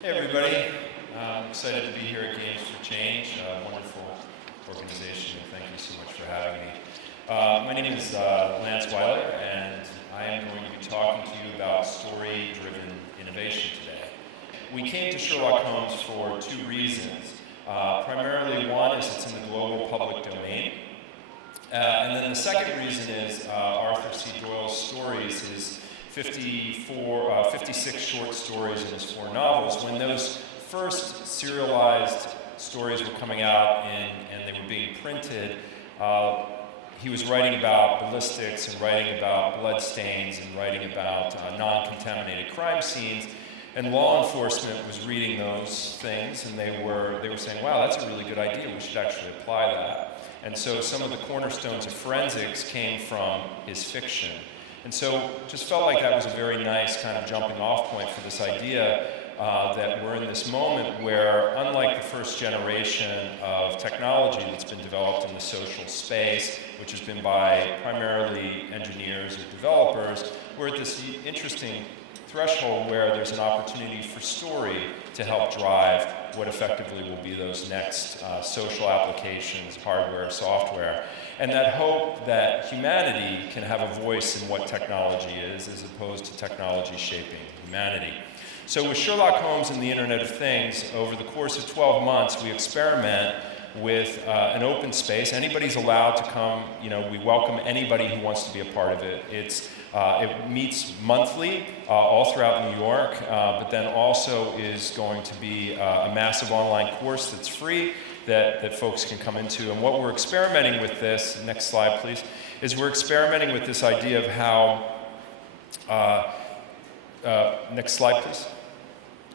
Hey everybody, I'm excited to be here at Games for Change, a wonderful organization, and thank you so much for having me. My name is Lance Weiler, and I am going to be talking to you about story-driven innovation today. We came to Sherlock Holmes for two reasons. Primarily one is it's in the global public domain, and then the second reason is Arthur C. Doyle's stories, his 56 short stories in his 4 novels. When those first serialized stories were coming out and they were being printed, he was writing about ballistics and writing about bloodstains and writing about non-contaminated crime scenes. And law enforcement was reading those things, and they were saying, wow, that's a really good idea, we should actually apply that. And so some of the cornerstones of forensics came from his fiction. And so just felt like that was a very nice kind of jumping off point for this idea that we're in this moment where, unlike the first generation of technology that's been developed in the social space, which has been by primarily engineers or developers, we're at this interesting threshold where there's an opportunity for story to help drive what effectively will be those next social applications, hardware, software. And that hope that humanity can have a voice in what technology is as opposed to technology shaping humanity. So with Sherlock Holmes and the Internet of Things, over the course of 12 months, we experiment with an open space. Anybody's allowed to come. We welcome anybody who wants to be a part of it. It meets monthly all throughout New York, but then also is going to be a massive online course that's free that folks can come into. And what we're experimenting with this, next slide please, is we're experimenting with this idea of how, next slide please,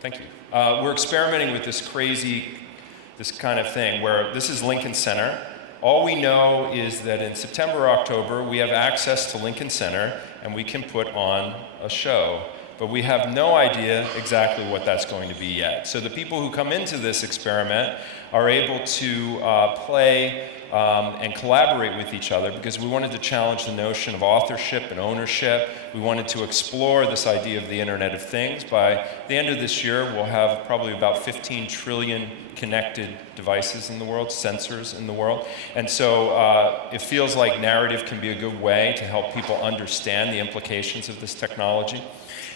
thank you. We're experimenting with this kind of thing where this is Lincoln Center. All we know is that in September or October, we have access to Lincoln Center and we can put on a show. But we have no idea exactly what that's going to be yet. So the people who come into this experiment are able to play and collaborate with each other because we wanted to challenge the notion of authorship and ownership. We wanted to explore this idea of the Internet of Things. By the end of this year, we'll have probably about 15 trillion connected devices in the world, sensors in the world. And so it feels like narrative can be a good way to help people understand the implications of this technology.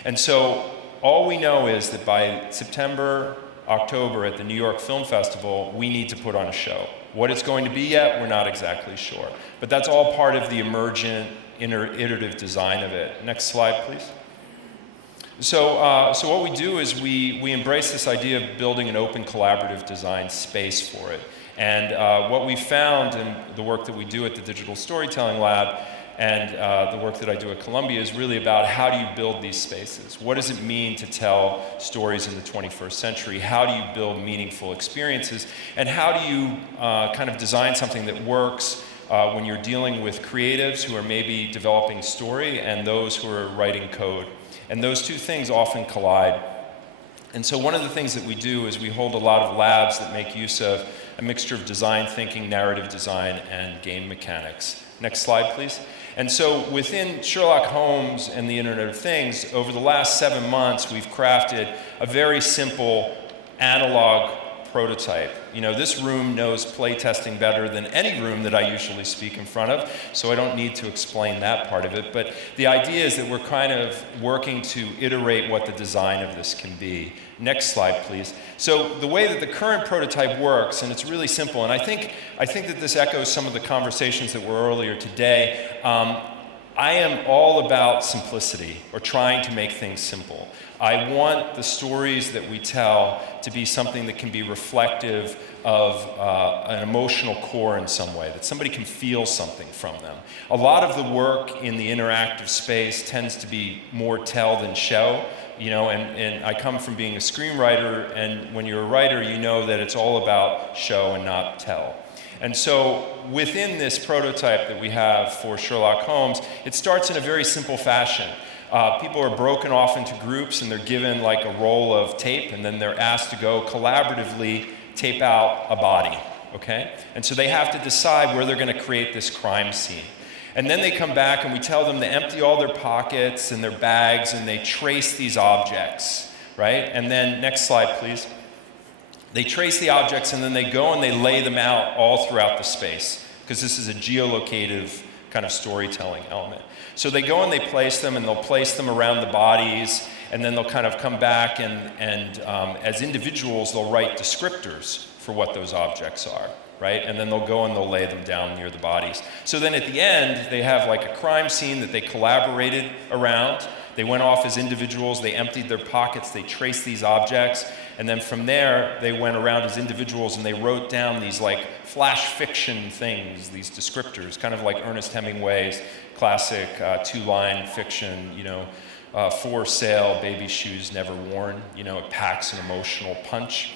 And so all we know is that by September, October at the New York Film Festival, we need to put on a show. What it's going to be yet, we're not exactly sure. But that's all part of the emergent, iterative design of it. Next slide, please. So what we do is we embrace this idea of building an open collaborative design space for it. And what we found in the work that we do at the Digital Storytelling Lab and the work that I do at Columbia is really about how do you build these spaces? What does it mean to tell stories in the 21st century? How do you build meaningful experiences? And how do you kind of design something that works when you're dealing with creatives who are maybe developing story and those who are writing code? And those two things often collide. And so one of the things that we do is we hold a lot of labs that make use of a mixture of design thinking, narrative design, and game mechanics. Next slide, please. And so within Sherlock Holmes and the Internet of Things, over the last 7 months, we've crafted a very simple analog prototype. This room knows playtesting better than any room that I usually speak in front of, so I don't need to explain that part of it. But the idea is that we're kind of working to iterate what the design of this can be. Next slide, please. So the way that the current prototype works, and it's really simple, and I think that this echoes some of the conversations that were earlier today. I am all about simplicity, or trying to make things simple. I want the stories that we tell to be something that can be reflective of an emotional core in some way, that somebody can feel something from them. A lot of the work in the interactive space tends to be more tell than show, and I come from being a screenwriter, and when you're a writer, you know that it's all about show and not tell. And so within this prototype that we have for Sherlock Holmes, it starts in a very simple fashion. People are broken off into groups and they're given like a roll of tape, and then they're asked to go collaboratively tape out a body, okay? And so they have to decide where they're going to create this crime scene. And then they come back and we tell them to empty all their pockets and their bags and they trace these objects. right? And then, next slide, please. They trace the objects, and then they go and they lay them out all throughout the space, because this is a geolocative kind of storytelling element. So they go and they place them, and they'll place them around the bodies, and then they'll kind of come back and as individuals, they'll write descriptors for what those objects are, right? And then they'll go and they'll lay them down near the bodies. So then at the end, they have like a crime scene that they collaborated around. They went off as individuals, they emptied their pockets, they traced these objects, and then from there, they went around as individuals and they wrote down these like flash fiction things, these descriptors, kind of like Ernest Hemingway's classic two-line fiction, for sale, baby shoes never worn, it packs an emotional punch.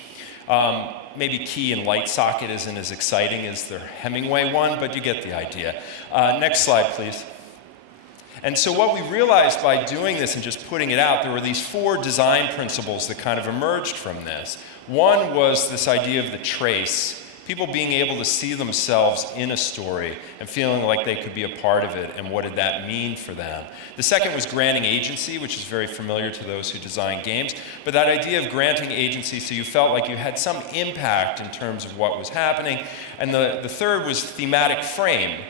Maybe Key and Light Socket isn't as exciting as the Hemingway one, but you get the idea. Next slide, please. And so what we realized by doing this and just putting it out, there were these 4 design principles that kind of emerged from this. One was this idea of the trace, people being able to see themselves in a story and feeling like they could be a part of it, and what did that mean for them. The second was granting agency, which is very familiar to those who design games, but that idea of granting agency so you felt like you had some impact in terms of what was happening. And the third was thematic frame.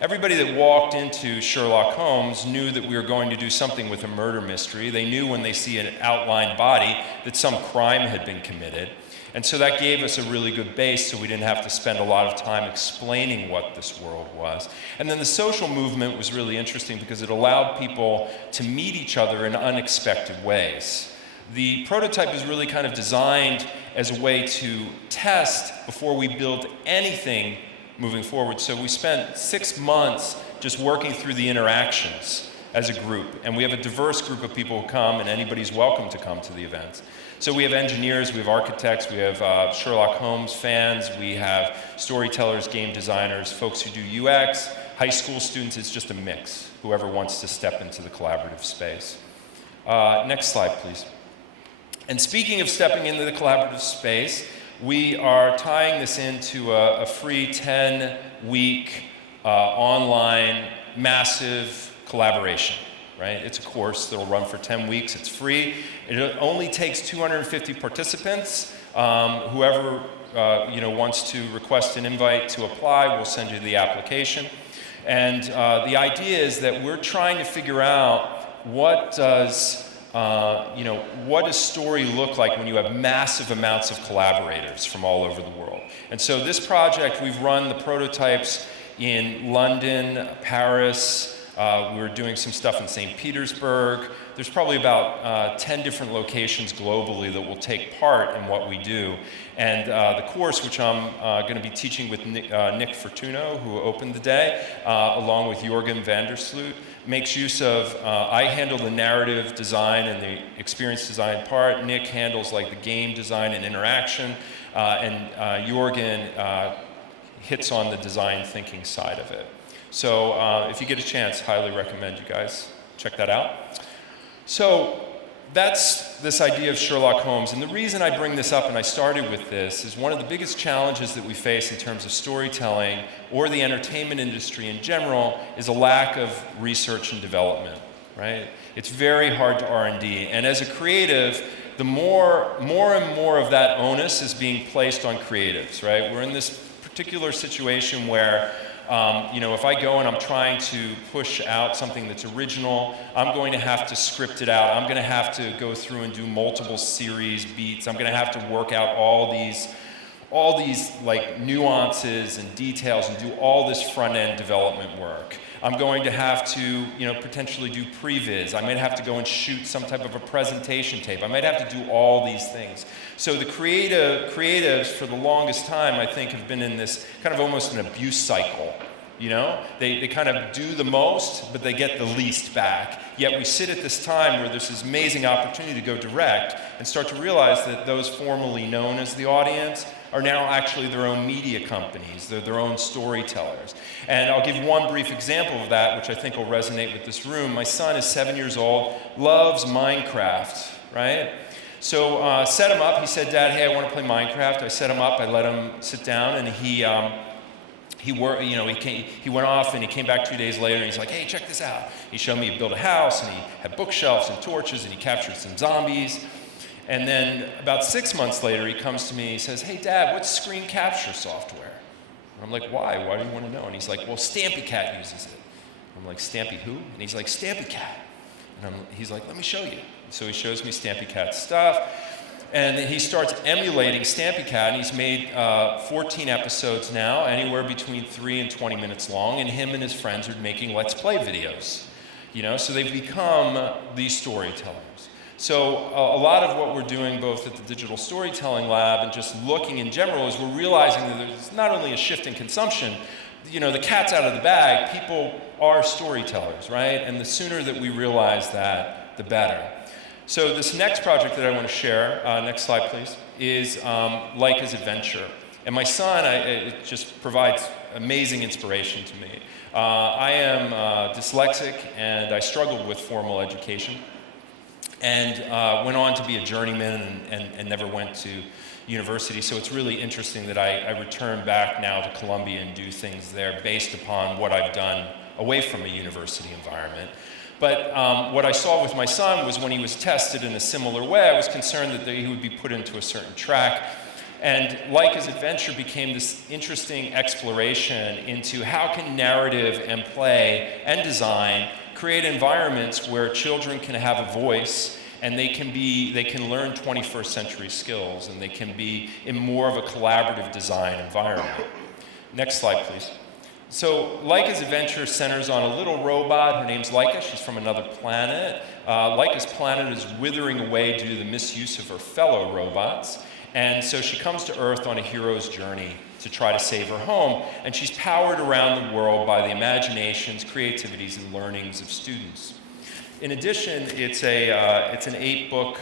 Everybody that walked into Sherlock Holmes knew that we were going to do something with a murder mystery. They knew when they see an outlined body that some crime had been committed. And so that gave us a really good base, so we didn't have to spend a lot of time explaining what this world was. And then the social movement was really interesting because it allowed people to meet each other in unexpected ways. The prototype is really kind of designed as a way to test before we build anything moving forward. So we spent 6 months just working through the interactions as a group. And we have a diverse group of people who come, and anybody's welcome to come to the events. So we have engineers, we have architects, we have Sherlock Holmes fans, we have storytellers, game designers, folks who do UX, high school students. It's just a mix, whoever wants to step into the collaborative space. Next slide, please. And speaking of stepping into the collaborative space, we are tying this into a free 10-week online massive collaboration, right? It's a course that will run for 10 weeks. It's free. It only takes 250 participants. Whoever wants to request an invite to apply, we'll send you the application. And the idea is that we're trying to figure out what does story look like when you have massive amounts of collaborators from all over the world. And so this project, we've run the prototypes in London, Paris. We're doing some stuff in St. Petersburg. There's probably about 10 different locations globally that will take part in what we do. And the course, which I'm going to be teaching with Nick Fortuno, who opened the day, along with Jorgen van der Sloot, makes use of, I handle the narrative design and the experience design part. Nick handles like the game design and interaction. And Jorgen hits on the design thinking side of it. So if you get a chance, highly recommend you guys check that out. So that's this idea of Sherlock Holmes. And the reason I bring this up, and I started with this, is one of the biggest challenges that we face in terms of storytelling or the entertainment industry in general is a lack of research and development, right? It's very hard to R&D. And as a creative, the more and more of that onus is being placed on creatives, right? We're in this particular situation where if I go and I'm trying to push out something that's original, I'm going to have to script it out. I'm going to have to go through and do multiple series beats. I'm going to have to work out all these like nuances and details and do all this front-end development work. I'm going to have to, potentially do previs. I might have to go and shoot some type of a presentation tape. I might have to do all these things. So the creatives for the longest time, I think, have been in this kind of almost an abuse cycle. They kind of do the most, but they get the least back. Yet we sit at this time where there's this amazing opportunity to go direct and start to realize that those formerly known as the audience are now actually their own media companies. They're their own storytellers. And I'll give one brief example of that, which I think will resonate with this room. My son is 7 years old, loves Minecraft, right? So set him up. He said, "Dad, hey, I want to play Minecraft." I set him up. I let him sit down, and he went off, and he came back 2 days later, and he's like, "Hey, check this out." He showed me he built a house, and he had bookshelves and torches, and he captured some zombies. And then about 6 months later, he comes to me and he says, "Hey, Dad, what's screen capture software?" And I'm like, "Why? Why do you want to know?" And he's like, "Well, Stampy Cat uses it." I'm like, "Stampy who?" And he's like, "Stampy Cat." And he's like, "Let me show you." So he shows me Stampy Cat stuff. And he starts emulating Stampy Cat, and he's made 14 episodes now, anywhere between 3 and 20 minutes long, and him and his friends are making Let's Play videos. So they've become these storytellers. So a lot of what we're doing both at the Digital Storytelling Lab and just looking in general is we're realizing that there's not only a shift in consumption, the cat's out of the bag, people are storytellers, right? And the sooner that we realize that, the better. So this next project that I want to share, next slide please, is Laika's Adventure. And my son, it just provides amazing inspiration to me. I am dyslexic and I struggled with formal education and went on to be a journeyman and never went to university. So it's really interesting that I return back now to Columbia and do things there based upon what I've done away from a university environment. But what I saw with my son was when he was tested in a similar way, I was concerned that he would be put into a certain track. And Laika's Adventure became this interesting exploration into how can narrative and play and design create environments where children can have a voice and they can learn 21st century skills and they can be in more of a collaborative design environment. Next slide, please. So Laika's Adventure centers on a little robot. Her name's Laika. She's from another planet. Laika's planet is withering away due to the misuse of her fellow robots. And so she comes to Earth on a hero's journey to try to save her home. And she's powered around the world by the imaginations, creativities, and learnings of students. In addition, it's an 8-book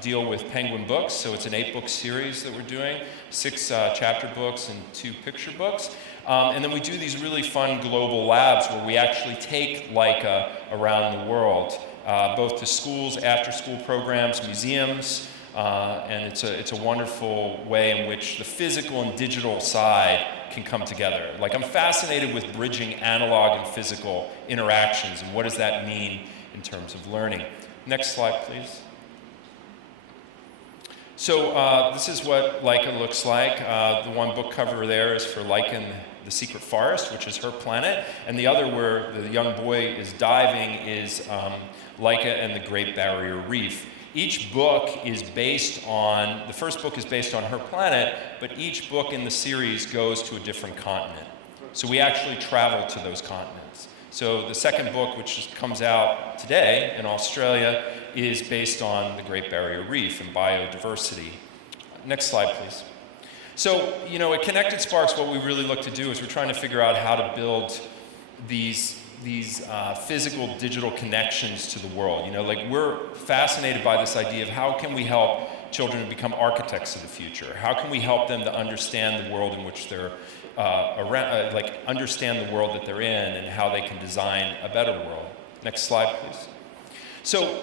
deal with Penguin Books. So it's an 8-book series that we're doing, 6 chapter books and 2 picture books. And then we do these really fun global labs where we actually take Laika around the world, both to schools, after-school programs, museums, and it's a wonderful way in which the physical and digital side can come together. Like, I'm fascinated with bridging analog and physical interactions, and what does that mean in terms of learning. Next slide, please. So this is what Laika looks like. The one book cover there is for Laika in the Secret Forest, which is her planet, and the other where the young boy is diving is Laika and the Great Barrier Reef. Each book is based on, the first book is based on her planet, but each book in the series goes to a different continent. So we actually travel to those continents. So the second book, which comes out today in Australia, is based on the Great Barrier Reef and biodiversity. Next slide, please. So, at Connected Sparks, what we really look to do is we're trying to figure out how to build these physical, digital connections to the world. We're fascinated by this idea of how can we help children to become architects of the future? How can we help them to understand the world in which they're understand the world that they're in and how they can design a better world? Next slide, please. So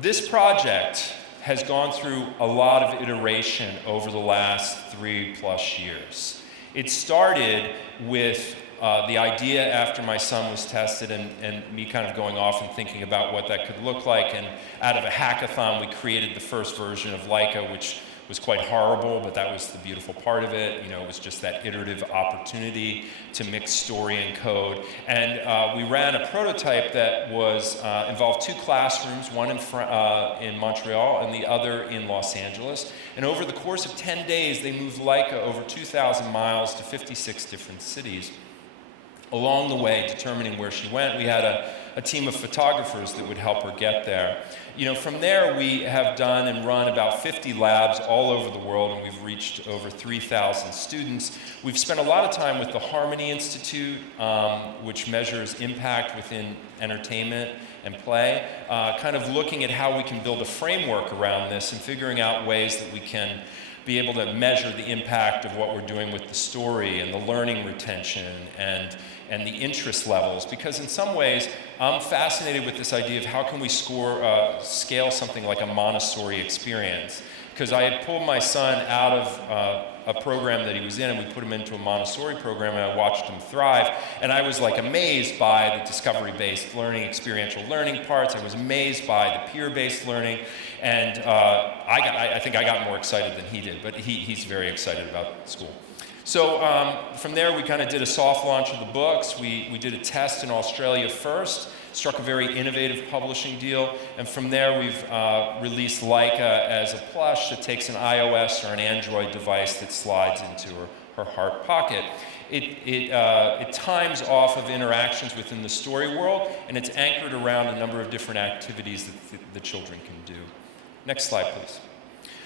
this project has gone through a lot of iteration over the last 3+ years. It started with the idea after my son was tested and me kind of going off and thinking about what that could look like, and out of a hackathon we created the first version of Laika, which was quite horrible, but that was the beautiful part of it. It was just that iterative opportunity to mix story and code. And we ran a prototype that was involved 2 classrooms, one in Montreal and the other in Los Angeles. And over the course of 10 days, they moved Laika over 2,000 miles to 56 different cities. Along the way, determining where she went, we had a team of photographers that would help her get there. From there, we have done and run about 50 labs all over the world, and we've reached over 3,000 students. We've spent a lot of time with the Harmony Institute, which measures impact within entertainment and play, kind of looking at how we can build a framework around this and figuring out ways that we can be able to measure the impact of what we're doing with the story and the learning retention and the interest levels. Because in some ways, I'm fascinated with this idea of how can we scale something like a Montessori experience. because I had pulled my son out of a program that he was in, and we put him into a Montessori program, and I watched him thrive. And I was like amazed by the discovery-based learning, experiential learning parts. I was amazed by the peer-based learning, and I think I got more excited than he did, but he's very excited about school. So from there, we kind of did a soft launch of the books. We did a test in Australia first, struck a very innovative publishing deal, and from there we've released Leica as a plush that takes an iOS or an Android device that slides into her heart pocket. It times off of interactions within the story world, and it's anchored around a number of different activities that the children can do. Next slide, please.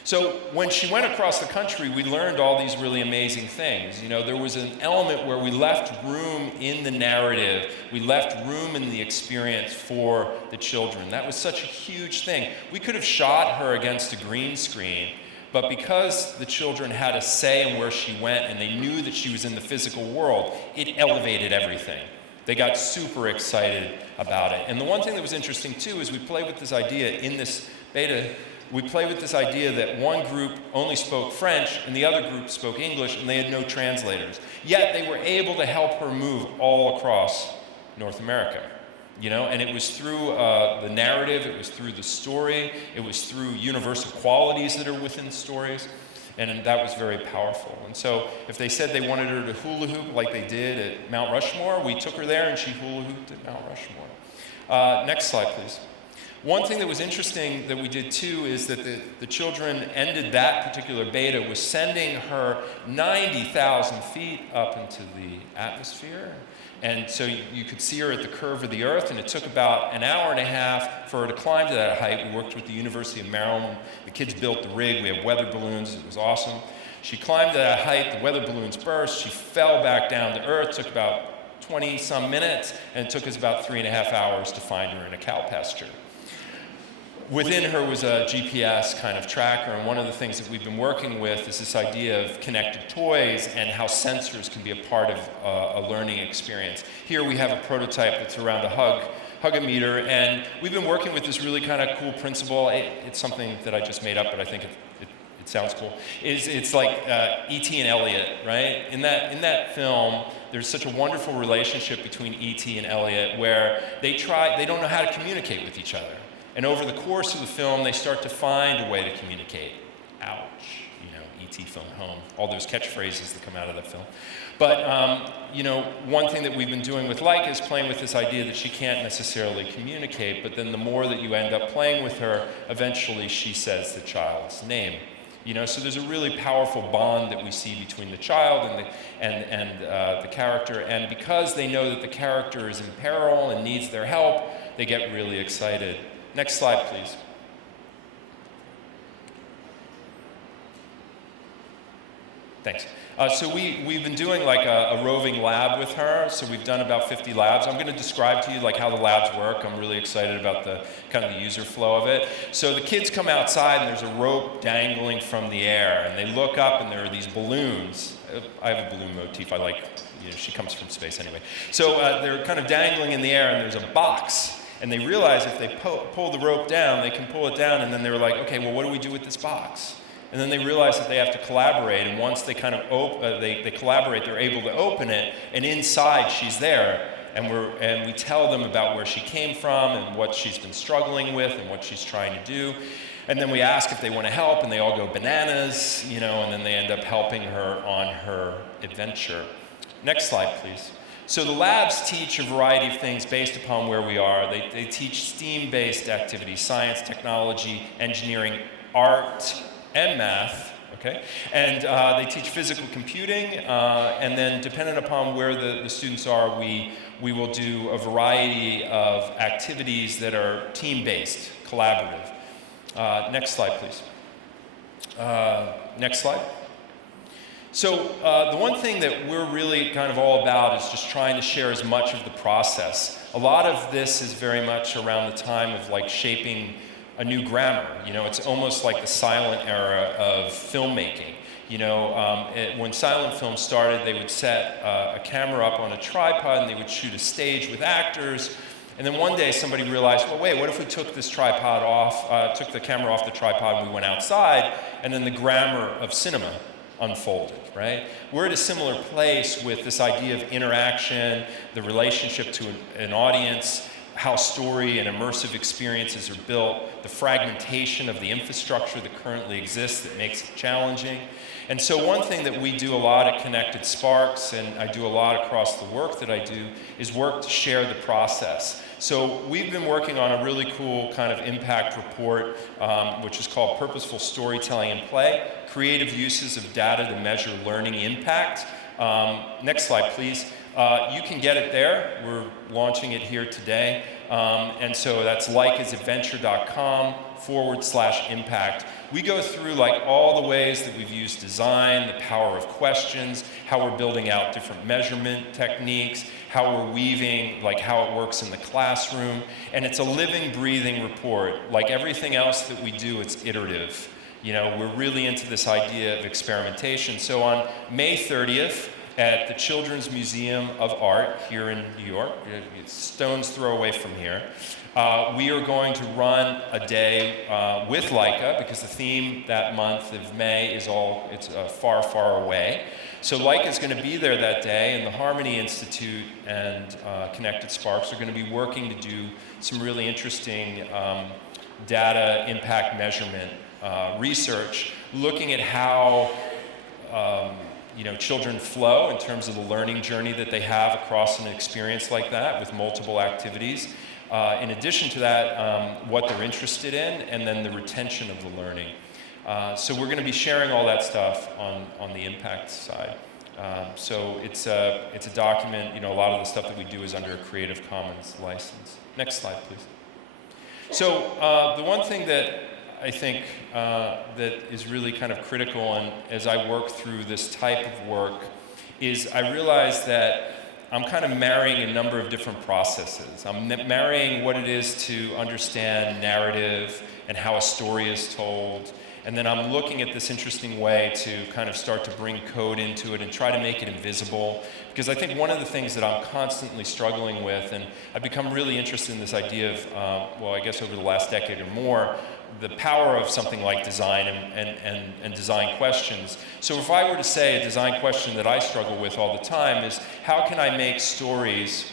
So when she went across the country, we learned all these really amazing things. You know, there was an element where we left room in the narrative, we left room in the experience for the children. That was such a huge thing. We could have shot her against a green screen, but because the children had a say in where she went and they knew that she was in the physical world, it elevated everything. They got super excited about it. And the one thing that was interesting too is we played with this idea in this beta. We played with this idea that one group only spoke French and the other group spoke English, and they had no translators. Yet they were able to help her move all across North America. You know, and it was through the narrative, it was through the story, it was through universal qualities that are within stories, and that was very powerful. And so if they said they wanted her to hula hoop like they did at Mount Rushmore, we took her there and she hula hooped at Mount Rushmore. Next slide, please. One thing that was interesting that we did too is that the children ended that particular beta with sending her 90,000 feet up into the atmosphere. And so you could see her at the curve of the Earth, and it took about an hour and a half for her to climb to that height. We worked with the University of Maryland. The kids built the rig. We have weather balloons. It was awesome. She climbed to that height. The weather balloons burst. She fell back down to Earth. It took about 20-some minutes, and it took us about 3.5 hours to find her in a cow pasture. Within her was a GPS kind of tracker, and one of the things that we've been working with is this idea of connected toys and how sensors can be a part of a learning experience. Here we have a prototype that's around a hug-a-meter, and we've been working with this really kind of cool principle. It's something that I just made up, but I think it sounds cool. It's like E.T. and Elliot, right? In that film, there's such a wonderful relationship between E.T. and Elliot where they don't know how to communicate with each other. And over the course of the film, they start to find a way to communicate. Ouch, you know, E.T. phone home, all those catchphrases that come out of that film. But, you know, one thing that we've been doing with Leica is playing with this idea that she can't necessarily communicate, but then the more that you end up playing with her, eventually she says the child's name. You know, so there's a really powerful bond that we see between the child and the character, and because they know that the character is in peril and needs their help, they get really excited. Next slide, please. Thanks. So we've been doing like a roving lab with her. So we've done about 50 labs. I'm going to describe to you like how the labs work. I'm really excited about the kind of the user flow of it. So the kids come outside and there's a rope dangling from the air, and they look up and there are these balloons. I have a balloon motif. I like, you know, she comes from space anyway. So they're kind of dangling in the air, and there's a box. And they realize if they pull the rope down, they can pull it down, and then they were like, okay, well, what do we do with this box? And then they realize that they have to collaborate, and once they kind of they collaborate, they're able to open it, and inside she's there, and we tell them about where she came from and what she's been struggling with and what she's trying to do. And then we ask if they want to help, and they all go bananas, you know, and then they end up helping her on her adventure. Next slide, please. So the labs teach a variety of things based upon where we are. They teach STEAM-based activities, science, technology, engineering, art, and math, okay? And they teach physical computing, and then depending upon where the students are, we will do a variety of activities that are team-based, collaborative. Next slide, please. Next slide. So the one thing that we're really kind of all about is just trying to share as much of the process. A lot of this is very much around the time of like shaping a new grammar. You know, it's almost like the silent era of filmmaking. You know, when silent film started, they would set a camera up on a tripod and they would shoot a stage with actors, And then one day somebody realized, well, wait, what if we took this tripod off, took the camera off the tripod and we went outside, and then the grammar of cinema unfolded, right? We're at a similar place with this idea of interaction, the relationship to an audience, how story and immersive experiences are built, the fragmentation of the infrastructure that currently exists that makes it challenging. And so one thing that we do a lot at Connected Sparks, and I do a lot across the work that I do, is work to share the process. So we've been working on a really cool kind of impact report, which is called Purposeful Storytelling in Play, Creative Uses of Data to Measure Learning Impact. Next slide, please. You can get it there. We're launching it here today. And so that's likeisadventure.com/impact. We go through like all the ways that we've used design, the power of questions, how we're building out different measurement techniques, how we're weaving, like how it works in the classroom. And it's a living, breathing report. Like everything else that we do, it's iterative. You know, we're really into this idea of experimentation. So on May 30th, at the Children's Museum of Art here in New York, it's stone's throw away from here, we are going to run a day with Leica, because the theme that month of May is far, far away. So Leica is going to be there that day, and the Harmony Institute and Connected Sparks are going to be working to do some really interesting data impact measurement research, looking at how children flow in terms of the learning journey that they have across an experience like that with multiple activities. In addition to that, what they're interested in, and then the retention of the learning. So we're going to be sharing all that stuff on the impact side. So it's a document. A lot of the stuff that we do is under a Creative Commons license. Next slide, please. So the one thing that I think that is really kind of critical, and as I work through this type of work, is I realize that I'm kind of marrying a number of different processes. I'm marrying what it is to understand narrative and how a story is told, and then I'm looking at this interesting way to kind of start to bring code into it and try to make it invisible. Because I think one of the things that I'm constantly struggling with, and I've become really interested in this idea of, I guess over the last decade or more, the power of something like design and design questions. So if I were to say a design question that I struggle with all the time is, how can I make stories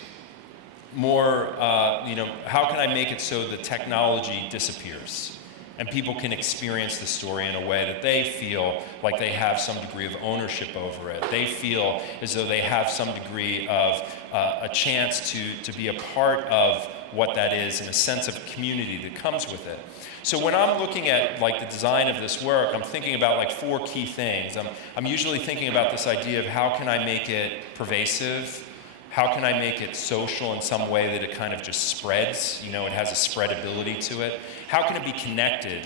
more, how can I make it so the technology disappears and people can experience the story in a way that they feel like they have some degree of ownership over it. They feel as though they have some degree of a chance to be a part of what that is, and a sense of community that comes with it. So when I'm looking at like the design of this work, I'm thinking about like 4 key things. I'm usually thinking about this idea of how can I make it pervasive? How can I make it social in some way that it kind of just spreads? It has a spreadability to it. How can it be connected?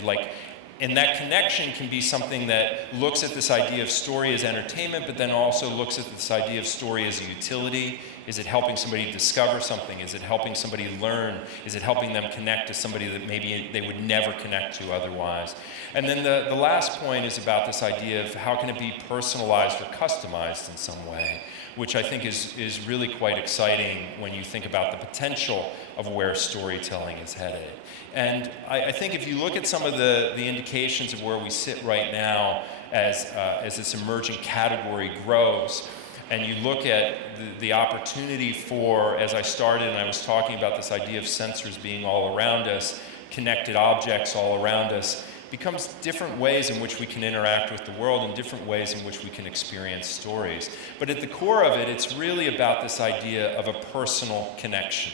And that connection can be something that looks at this idea of story as entertainment, but then also looks at this idea of story as a utility. Is it helping somebody discover something? Is it helping somebody learn? Is it helping them connect to somebody that maybe they would never connect to otherwise? And then the last point is about this idea of how can it be personalized or customized in some way, which I think is really quite exciting when you think about the potential of where storytelling is headed. And I think if you look at some of the indications of where we sit right now as this emerging category grows, and you look at the opportunity for, as I started and I was talking about this idea of sensors being all around us, connected objects all around us, becomes different ways in which we can interact with the world and different ways in which we can experience stories. But at the core of it, it's really about this idea of a personal connection,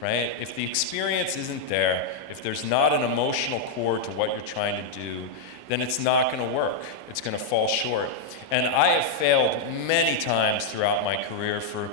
right? If the experience isn't there, if there's not an emotional core to what you're trying to do, then it's not going to work. It's going to fall short. And I have failed many times throughout my career for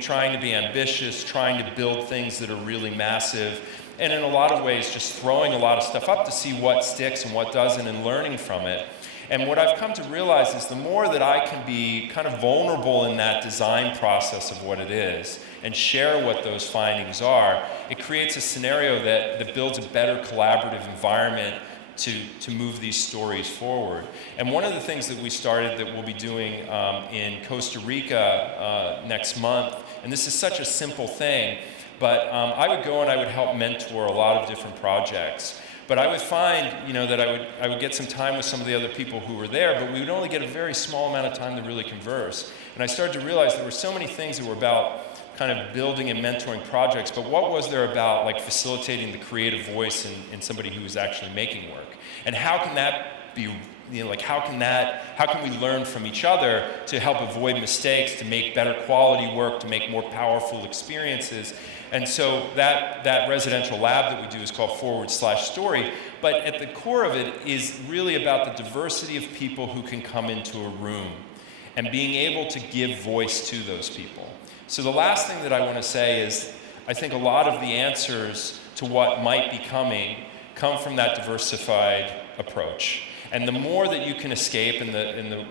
trying to be ambitious, trying to build things that are really massive, and in a lot of ways just throwing a lot of stuff up to see what sticks and what doesn't and learning from it. And what I've come to realize is the more that I can be kind of vulnerable in that design process of what it is and share what those findings are, it creates a scenario that builds a better collaborative environment to move these stories forward. And one of the things that we started that we'll be doing in Costa Rica next month, and this is such a simple thing, But I would go and I would help mentor a lot of different projects. But I would find, that I would get some time with some of the other people who were there, but we would only get a very small amount of time to really converse. And I started to realize there were so many things that were about kind of building and mentoring projects, but what was there about like facilitating the creative voice in somebody who was actually making work? And how can that be, how can we learn from each other to help avoid mistakes, to make better quality work, to make more powerful experiences? And so that residential lab that we do is called /story, but at the core of it is really about the diversity of people who can come into a room and being able to give voice to those people. So the last thing that I want to say is, I think a lot of the answers to what might be coming come from that diversified approach. And the more that you can escape, and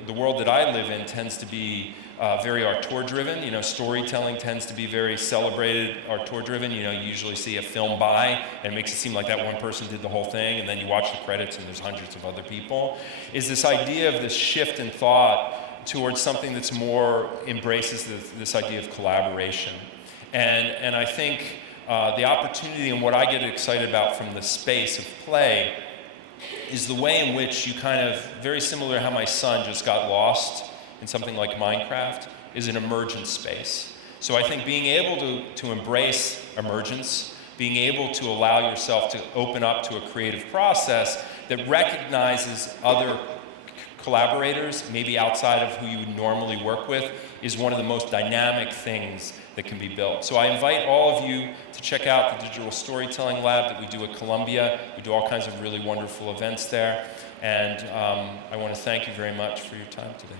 the world that I live in tends to be very auteur-driven. Storytelling tends to be very celebrated, auteur-driven. You usually see a film by, and it makes it seem like that one person did the whole thing, and then you watch the credits and there's hundreds of other people. Is this idea of this shift in thought towards something that's more embraces this idea of collaboration. And I think the opportunity and what I get excited about from the space of play is the way in which you kind of, very similar to how my son just got lost in something like Minecraft, is an emergent space. So I think being able to embrace emergence, being able to allow yourself to open up to a creative process that recognizes other collaborators, maybe outside of who you would normally work with, is one of the most dynamic things that can be built. So I invite all of you to check out the Digital Storytelling Lab that we do at Columbia. We do all kinds of really wonderful events there. And I want to thank you very much for your time today.